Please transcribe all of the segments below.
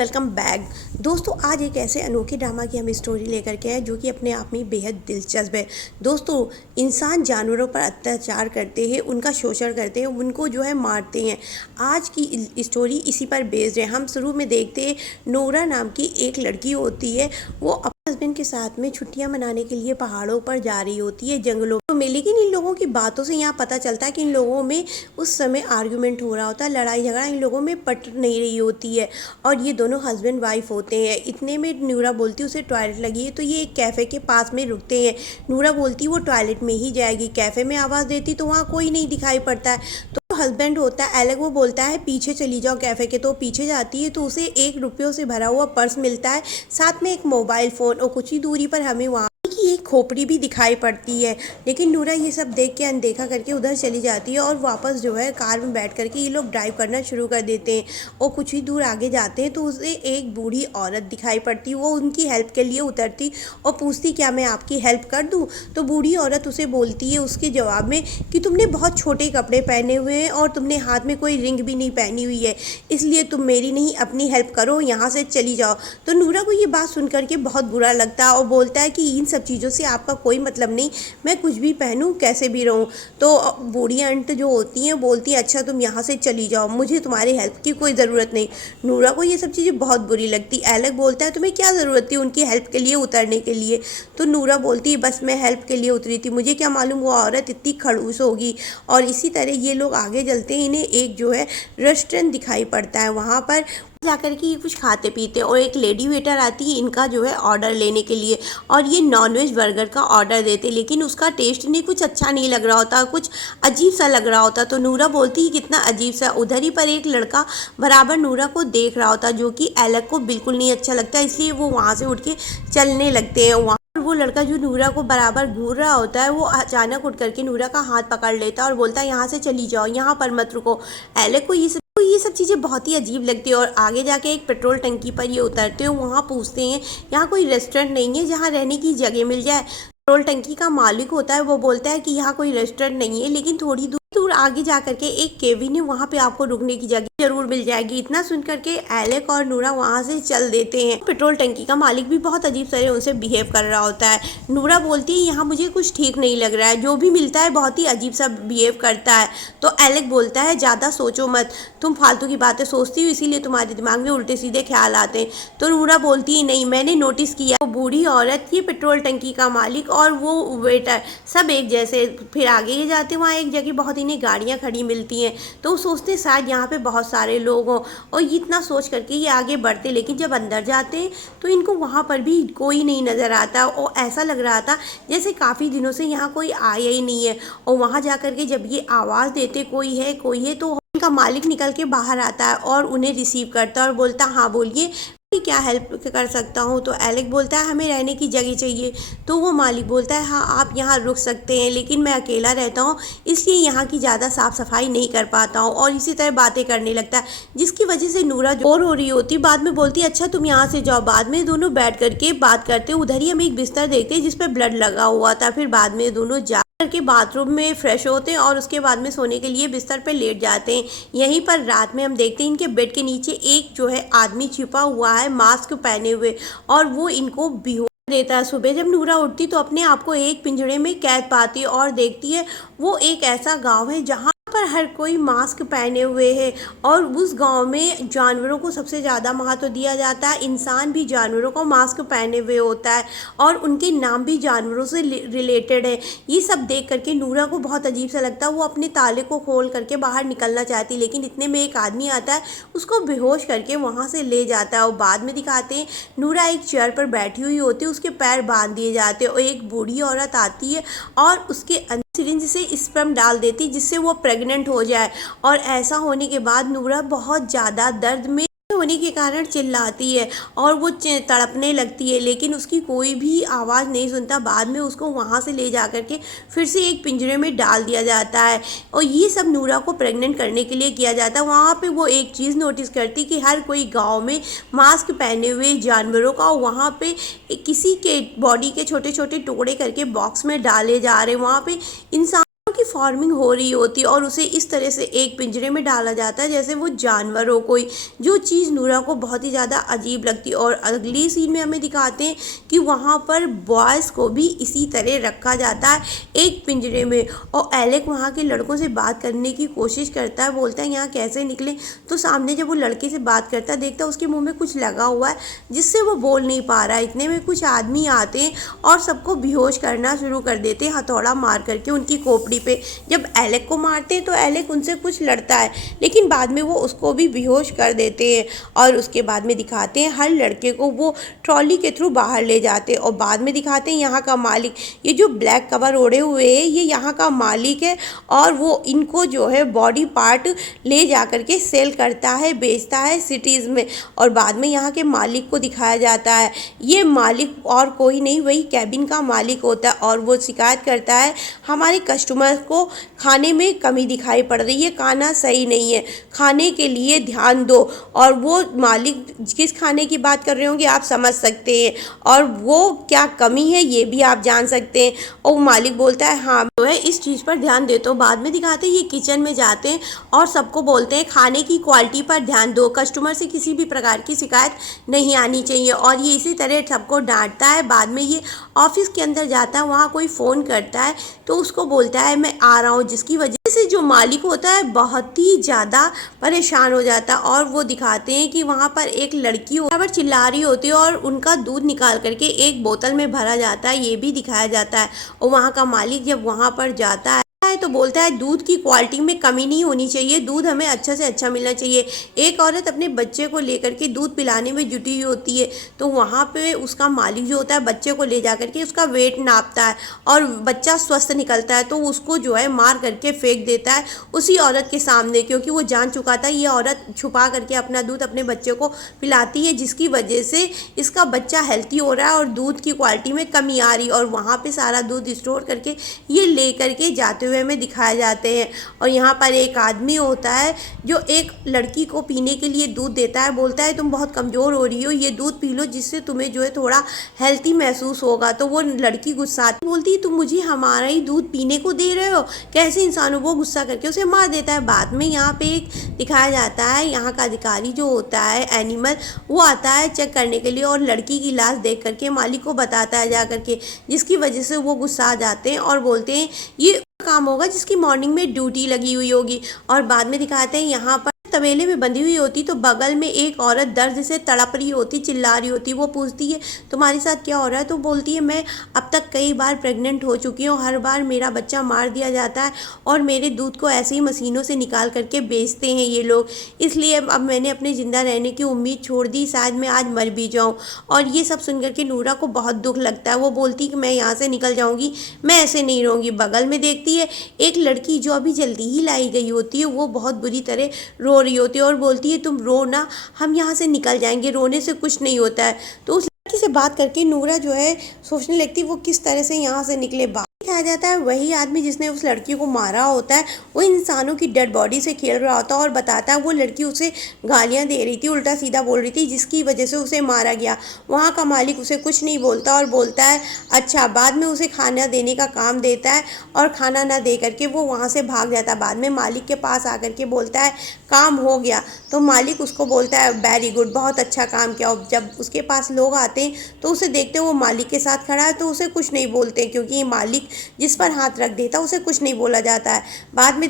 Welcome back. दोस्तों आज एक ऐसे अनोखे ड्रामा की हम स्टोरी लेकर के आए जो कि अपने आप में बेहद दिलचस्प है। दोस्तों इंसान जानवरों पर अत्याचार करते हैं, उनका शोषण करते हैं, उनको जो है मारते हैं। आज की स्टोरी इसी पर बेस्ड है। हम शुरू में देखते हैं नोरा नाम की एक लड़की होती है, वो अपने हस्बैंड के साथ में छुट्टियां मनाने के लिए पहाड़ों पर जा रही होती है, जंगलों में। लेकिन इन लोगों की बातों से यहाँ पता चलता है कि इन लोगों में उस समय आर्गुमेंट हो रहा होता है, लड़ाई झगड़ा इन लोगों में पट नहीं रही होती है और ये दोनों हस्बैंड वाइफ होते हैं। इतने में नूरा बोलती है उसे टॉयलेट लगी है, तो ये एक कैफ़े के पास में रुकते हैं। नूरा बोलती वो टॉयलेट में ही जाएगी, कैफ़े में आवाज़ देती तो वहाँ कोई नहीं दिखाई पड़ता है। तो हस्बैंड होता है एलेक, वो बोलता है पीछे चली जाओ कैफ़े के। तो पीछे जाती है तो उसे 1 रुपयों से भरा हुआ पर्स मिलता है, साथ में एक मोबाइल फ़ोन, और कुछ ही दूरी पर हमें वहाँ की एक खोपड़ी भी दिखाई पड़ती है। लेकिन नूरा ये सब देख के अनदेखा करके उधर चली जाती है और वापस जो है कार में बैठ करके ये लोग ड्राइव करना शुरू कर देते हैं। और कुछ ही दूर आगे जाते हैं तो उसे एक बूढ़ी औरत दिखाई पड़ती, वो उनकी हेल्प के लिए उतरती और पूछती क्या मैं आपकी हेल्प कर दूं। तो बूढ़ी औरत उसे बोलती है उसके जवाब में कि तुमने बहुत छोटे कपड़े पहने हुए हैं और तुमने हाथ में कोई रिंग भी नहीं पहनी हुई है, इसलिए तुम मेरी नहीं अपनी हेल्प करो, यहाँ से चली जाओ। तो नूरा को ये बात सुन करके बहुत बुरा लगता है और बोलता है कि इन सब चीज़ों से आपका कोई मतलब नहीं, मैं कुछ भी पहनूं कैसे भी रहूं। तो बूढ़ी आंट जो होती हैं बोलती है अच्छा तुम यहाँ से चली जाओ, मुझे तुम्हारी हेल्प की कोई ज़रूरत नहीं। नूरा को ये सब चीज़ें बहुत बुरी लगती। एलेक बोलता है तुम्हें क्या ज़रूरत थी उनकी हेल्प के लिए उतरने के लिए। तो नूरा बोलती है बस मैं हेल्प के लिए उतरी थी, मुझे क्या मालूम वो औरत इतनी खड़ूस होगी। और इसी तरह ये लोग आगे चलते हैं, इन्हें एक जो है रेस्टोरेंट दिखाई पड़ता है। वहाँ पर जाकर के ये कुछ खाते पीते और एक लेडी वेटर आती है इनका जो है ऑर्डर लेने के लिए, और ये नॉनवेज बर्गर का ऑर्डर देते, लेकिन उसका टेस्ट नहीं कुछ अच्छा नहीं लग रहा होता, कुछ अजीब सा लग रहा होता। तो नूरा बोलती है कितना अजीब सा। उधर ही पर एक लड़का बराबर नूरा को देख रहा होता जो कि एलेक को बिल्कुल नहीं अच्छा लगता, इसलिए वो वहाँ से उठ के चलने लगते हैं। वहाँ वो लड़का जो नूरा को बराबर घूर रहा होता है वो अचानक उठ करके नूरा का हाथ पकड़ लेता है और बोलता है यहाँ से चली जाओ, यहाँ पर मत रुको। एलेक को ये सब चीज़ें बहुत ही अजीब लगती है और आगे जाके एक पेट्रोल टंकी पर ये उतरते हैं। वहाँ पूछते हैं यहाँ कोई रेस्टोरेंट नहीं है जहाँ रहने की जगह मिल जाए। पेट्रोल टंकी का मालिक होता है, वो बोलता है कि यहाँ कोई रेस्टोरेंट नहीं है, लेकिन थोड़ी दूर दूर आगे जा करके एक केबिन है, वहाँ पे आपको रुकने की जगह जरूर मिल जाएगी। इतना सुन करके एलेक और नूरा वहाँ से चल देते हैं। पेट्रोल टंकी का मालिक भी बहुत अजीब तरह उनसे बिहेव कर रहा होता है। नूरा बोलती है यहाँ मुझे कुछ ठीक नहीं लग रहा है, जो भी मिलता है बहुत ही अजीब सा बिहेव करता है। तो एलेक बोलता है ज़्यादा सोचो मत, तुम फालतू की बातें सोचती हो इसीलिए तुम्हारे दिमाग में उल्टे सीधे ख्याल आते हैं। तो नूरा बोलती है नहीं मैंने नोटिस किया, वो बूढ़ी औरत, ये पेट्रोल टंकी का मालिक और वो वेटर सब एक जैसे। फिर आगे ये जाते वहाँ एक जगह बहुत इन्हें गाड़ियाँ खड़ी मिलती हैं, तो वो सोचते शायद यहाँ पे बहुत सारे लोग हों, और ये इतना सोच करके ये आगे बढ़ते। लेकिन जब अंदर जाते हैं तो इनको वहाँ पर भी कोई नहीं नज़र आता और ऐसा लग रहा था जैसे काफ़ी दिनों से यहाँ कोई आया ही नहीं है। और वहाँ जा कर के जब ये आवाज़ देते कोई है, तो उनका मालिक निकल के बाहर आता है और उन्हें रिसीव करता है और बोलता हाँ बोलिए क्या हेल्प कर सकता हूँ। तो एलेक बोलता है हमें रहने की जगह चाहिए। तो वो मालिक बोलता है हाँ आप यहाँ रुक सकते हैं, लेकिन मैं अकेला रहता हूँ इसलिए यहाँ की ज़्यादा साफ़ सफाई नहीं कर पाता हूँ। और इसी तरह बातें करने लगता है, जिसकी वजह से नूरा बोर हो रही होती। बाद में बोलती है अच्छा तुम यहाँ से जाओ। बाद में दोनों बैठ करके बात करते, उधर ही हम एक बिस्तर देखते हैं जिसपे ब्लड लगा हुआ था। फिर बाद में दोनों जा करके बाथरूम में फ्रेश होते हैं और उसके बाद में सोने के लिए बिस्तर पे लेट जाते हैं। यहीं पर रात में हम देखते हैं इनके बेड के नीचे एक जो है आदमी छिपा हुआ है मास्क पहने हुए, और वो इनको बेहोश देता है। सुबह जब नूरा उठती तो अपने आप को एक पिंजड़े में कैद पाती है और देखती है वो एक ऐसा गांव है जहाँ पर हर कोई मास्क पहने हुए है, और उस गांव में जानवरों को सबसे ज़्यादा महत्व दिया जाता है। इंसान भी जानवरों को मास्क पहने हुए होता है और उनके नाम भी जानवरों से रिलेटेड है। ये सब देख करके नूरा को बहुत अजीब सा लगता है। वो अपने ताले को खोल करके बाहर निकलना चाहती, लेकिन इतने में एक आदमी आता है उसको बेहोश करके वहाँ से ले जाता है। और बाद में दिखाते हैं नूरा एक चेयर पर बैठी हुई होती है, उसके पैर बांध दिए जाते हैं और एक बूढ़ी औरत आती है और उसके सिरिंज से स्पर्म डाल देती जिससे वो प्रेग्नेंट हो जाए। और ऐसा होने के बाद नूरा बहुत ज़्यादा दर्द में होने के कारण चिल्लाती है और वो तड़पने लगती है, लेकिन उसकी कोई भी आवाज़ नहीं सुनता। बाद में उसको वहाँ से ले जा कर के फिर से एक पिंजरे में डाल दिया जाता है और ये सब नूरा को प्रेग्नेंट करने के लिए किया जाता है। वहाँ पे वो एक चीज़ नोटिस करती कि हर कोई गांव में मास्क पहने हुए जानवरों का, वहाँ पे किसी के बॉडी के छोटे छोटे टुकड़े करके बॉक्स में डाले जा रहे। वहाँ पे इंसान की फार्मिंग हो रही होती है और उसे इस तरह से एक पिंजरे में डाला जाता है जैसे वो जानवर हो कोई, जो चीज़ नूरा को बहुत ही ज़्यादा अजीब लगती है। और अगली सीन में हमें दिखाते हैं कि वहाँ पर बॉयज़ को भी इसी तरह रखा जाता है एक पिंजरे में। और एलेक वहाँ के लड़कों से बात करने की कोशिश करता है, बोलता है यहाँ कैसे निकले। तो सामने जब वो लड़के से बात करता है देखता है उसके मुंह में कुछ लगा हुआ है जिससे वो बोल नहीं पा रहा है। इतने में कुछ आदमी आते हैं और सबको बेहोश करना शुरू कर देते हैं हथौड़ा मार करके उनकी खोपड़ी पे। जब एलेक को मारते हैं तो एलेक उनसे कुछ लड़ता है लेकिन बाद में वो उसको भी बेहोश कर देते हैं। और उसके बाद में दिखाते हैं हर लड़के को वो ट्रॉली के थ्रू बाहर ले जाते हैं। और बाद में दिखाते हैं यहाँ का मालिक, ये जो ब्लैक कवर ओढ़े हुए है ये यहाँ का मालिक है और वो इनको जो है बॉडी पार्ट ले जा करके सेल करता है, बेचता है सिटीज़ में। और बाद में यहाँ के मालिक को दिखाया जाता है, ये मालिक और कोई नहीं वही कैबिन का मालिक होता है। और वो शिकायत करता है हमारे कस्टमर को खाने में कमी दिखाई पड़ रही है, खाना सही नहीं है, खाने के लिए ध्यान दो। और वो मालिक किस खाने की बात कर रहे होंगे आप समझ सकते हैं और वो क्या कमी है ये भी आप जान सकते हैं। और मालिक बोलता है हाँ जो है इस चीज़ पर ध्यान देता हूँ। बाद में दिखाते हैं ये किचन में जाते हैं और सबको बोलते हैं खाने की क्वालिटी पर ध्यान दो, कस्टमर से किसी भी प्रकार की शिकायत नहीं आनी चाहिए। और ये इसी तरह सबको डांटता है। बाद में ये ऑफिस के अंदर जाता है, वहाँ कोई फ़ोन करता है तो उसको बोलता है मैं आ रहा हूँ, जिसकी वजह से जो मालिक होता है बहुत ही ज़्यादा परेशान हो जाता है। और वो दिखाते हैं कि वहाँ पर एक लड़की पर चिल्ला रही होती है और उनका दूध निकाल करके एक बोतल में भरा जाता है, ये भी दिखाया जाता है। और वहाँ का मालिक जब वहाँ पर जाता है तो बोलता है दूध की क्वालिटी में कमी नहीं होनी चाहिए, दूध हमें अच्छा से अच्छा मिलना चाहिए। एक औरत अपने बच्चे को लेकर के दूध पिलाने में जुटी हुई होती है तो वहाँ पे उसका मालिक जो होता है बच्चे को ले जा करके उसका वेट नापता है और बच्चा स्वस्थ निकलता है तो उसको जो है मार करके फेंक देता है उसी औरत के सामने, क्योंकि वो जान चुका था ये औरत छुपा करके अपना दूध अपने बच्चे को पिलाती है, जिसकी वजह से इसका बच्चा हेल्थी हो रहा है और दूध की क्वालिटी में कमी आ रही। और वहाँ पर सारा दूध स्टोर करके ये ले करके जाते हुए में दिखाए जाते हैं। और यहाँ पर एक आदमी होता है जो एक लड़की को पीने के लिए दूध देता है, बोलता है तुम बहुत कमज़ोर हो रही हो, ये दूध पी लो जिससे तुम्हें जो है थोड़ा हेल्थी महसूस होगा। तो वो लड़की गुस्साती बोलती है तुम मुझे हमारा ही दूध पीने को दे रहे हो, कैसे इंसान हो। वो गुस्सा करके उसे मार देता है। बाद में यहाँ पे एक दिखाया जाता है यहाँ का अधिकारी जो होता है एनिमल, वो आता है चेक करने के लिए और लड़की की लाश देख करके मालिक को बताता है जा करके, जिसकी वजह से वो गुस्सा आ जाते हैं और बोलते हैं ये काम होगा जिसकी मॉर्निंग में ड्यूटी लगी हुई होगी। और बाद में दिखाते हैं यहाँ पर तबेले में बंधी हुई होती तो बगल में एक औरत दर्द से तड़प रही होती, चिल्ला रही होती। वो पूछती है तुम्हारे साथ क्या हो रहा है, तो बोलती है मैं अब तक कई बार प्रेग्नेंट हो चुकी हूँ, हर बार मेरा बच्चा मार दिया जाता है और मेरे दूध को ऐसे ही मशीनों से निकाल करके बेचते हैं ये लोग, इसलिए अब मैंने अपने ज़िंदा रहने की उम्मीद छोड़ दी, शायद मैं आज मर भी जाऊँ। और ये सब सुन करके नूरा को बहुत दुख लगता है, वो बोलती कि मैं यहाँ से निकल जाऊँगी, मैं ऐसे नहीं रहूँगी। बगल में देखती है एक लड़की जो अभी जल्दी ही लाई गई होती है, वो बहुत बुरी तरह रो रही होती है और बोलती है तुम रो ना, हम यहाँ से निकल जाएंगे, रोने से कुछ नहीं होता है। तो उस लड़की से बात करके नूरा जो है सोचने लगती वो किस तरह से यहाँ से निकले। दिखाया जाता है वही आदमी जिसने उस लड़की को मारा होता है वो इंसानों की डेड बॉडी से खेल रहा होता है और बताता है वो लड़की उसे गालियां दे रही थी, उल्टा सीधा बोल रही थी, जिसकी वजह से उसे मारा गया। वहाँ का मालिक उसे कुछ नहीं बोलता और बोलता है अच्छा। बाद में उसे खाना देने का काम देता है और खाना ना दे करके वो वहाँ से भाग जाता है। बाद में मालिक के पास आकर के बोलता है काम हो गया, तो मालिक उसको बोलता है वेरी गुड, बहुत अच्छा काम किया। और जब उसके पास लोग आते हैं तो उसे देखते वो मालिक के साथ खड़ा है तो उसे कुछ नहीं बोलते, क्योंकि मालिक जिस पर हाथ रख देता उसे कुछ नहीं बोला जाता है। बाद में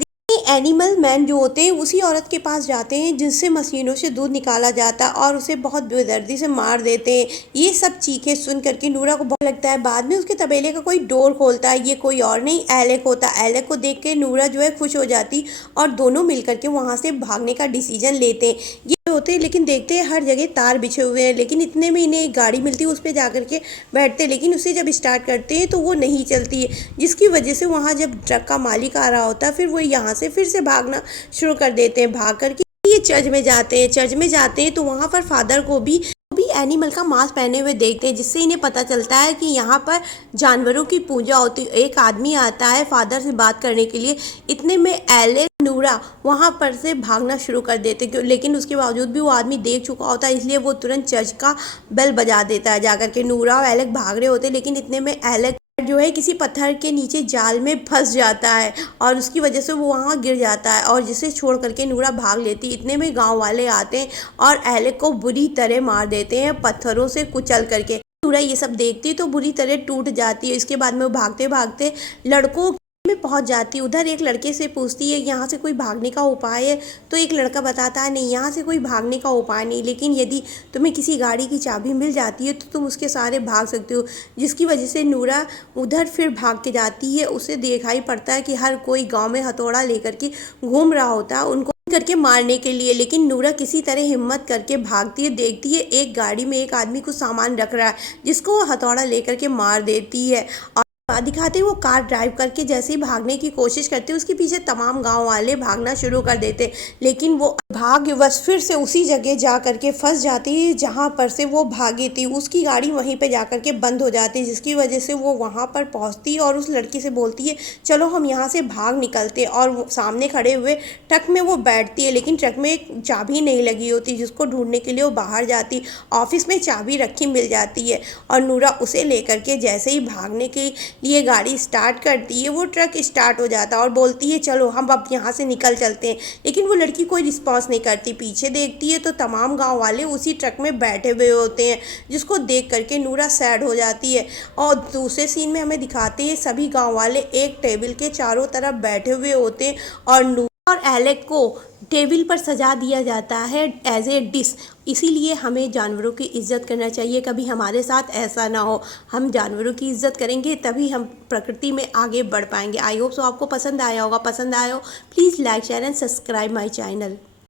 एनिमल मैन जो होते हैं उसी औरत के पास जाते हैं जिससे मशीनों से दूध निकाला जाता है और उसे बहुत बेदर्दी से मार देते हैं। ये सब चीखें सुन करके नूरा को बहुत लगता है। बाद में उसके तबेले का कोई डोर खोलता है, ये कोई और नहीं एलेक होता है। एलेक को देख के नूरा जो है खुश हो जाती और दोनों मिलकर के वहाँ से भागने का डिसीजन लेते हैं। ये होते हैं लेकिन देखते हैं हर जगह तार बिछे हुए हैं, लेकिन इतने में इन्हें एक गाड़ी मिलती है, उस पर जाकर के बैठते हैं, लेकिन उसे जब स्टार्ट करते हैं तो वो नहीं चलती है, जिसकी वजह से वहाँ जब ट्रक का मालिक आ रहा होता है फिर वो यहाँ से फिर से भागना शुरू कर देते हैं। भाग करके ये चर्च में जाते हैं। चर्च में जाते हैं तो वहाँ पर फादर को भी एनिमल का मास्क पहने हुए देखते हैं, जिससे इन्हें पता चलता है कि यहाँ पर जानवरों की पूजा होती है। एक आदमी आता है फादर से बात करने के लिए, इतने में एलेक नूरा वहाँ पर से भागना शुरू कर देते, क्यों लेकिन उसके बावजूद भी वो आदमी देख चुका होता है, इसलिए वो तुरंत चर्च का बेल बजा देता है जाकर के। नूरा और एलेक भाग रहे होते लेकिन इतने में एलेक जो है किसी पत्थर के नीचे जाल में फंस जाता है और उसकी वजह से वो वहाँ गिर जाता है और जिसे छोड़ करके नूरा भाग लेती। इतने में गांव वाले आते हैं और अहले को बुरी तरह मार देते हैं पत्थरों से कुचल करके। नूरा ये सब देखती तो बुरी तरह टूट जाती है। इसके बाद में वो भागते भागते लड़कों में पहुंच जाती है। उधर एक लड़के से पूछती है यहाँ से कोई भागने का उपाय है, तो एक लड़का बताता है नहीं यहाँ से कोई भागने का उपाय नहीं, लेकिन यदि तुम्हें किसी गाड़ी की चाबी मिल जाती है तो तुम उसके सहारे भाग सकते हो। जिसकी वजह से नूरा उधर फिर भाग के जाती है। उसे दिखाई पड़ता है कि हर कोई गांव में हथौड़ा लेकर के घूम रहा होता है उनको करके मारने के लिए, लेकिन नूरा किसी तरह हिम्मत करके भागती है। देखती है एक गाड़ी में एक आदमी कुछ सामान रख रहा है जिसको वो हथौड़ा लेकर के मार देती है। दिखाते हैं वो कार ड्राइव करके जैसे ही भागने की कोशिश करते उसके पीछे तमाम गांव वाले भागना शुरू कर देते, लेकिन वो भाग्यवश फिर से उसी जगह जा करके फंस जाती है जहां पर से वो भागी थी। उसकी गाड़ी वहीं पे जा करके बंद हो जाती है, जिसकी वजह से वो वहां पर पहुंचती है और उस लड़की से बोलती है चलो हम यहाँ से भाग निकलते। और वो सामने खड़े हुए ट्रक में वो बैठती है, लेकिन ट्रक में एक चाबी नहीं लगी होती जिसको ढूंढने के लिए वो बाहर जाती। ऑफिस में चाबी रखी मिल जाती है और नूरा उसे लेकर के जैसे ही भागने के लिए गाड़ी स्टार्ट करती है वो ट्रक स्टार्ट हो जाता है और बोलती है चलो हम अब यहाँ से निकल चलते हैं, लेकिन वो लड़की कोई रिस्पॉन्स नहीं करती। पीछे देखती है तो तमाम गांव वाले उसी ट्रक में बैठे हुए होते हैं, जिसको देख करके नूरा सैड हो जाती है। और दूसरे सीन में हमें दिखाते हैं सभी गांव वाले एक टेबल के चारों तरफ बैठे हुए होते हैं और नूरा और एलेक को टेबल पर सजा दिया जाता है एज ए डिश। इसीलिए हमें जानवरों की इज्जत करना चाहिए, कभी हमारे साथ ऐसा ना हो। हम जानवरों की इज्जत करेंगे तभी हम प्रकृति में आगे बढ़ पाएंगे। आई होप सो आपको पसंद आया होगा। पसंद आया हो please like share and subscribe my channel.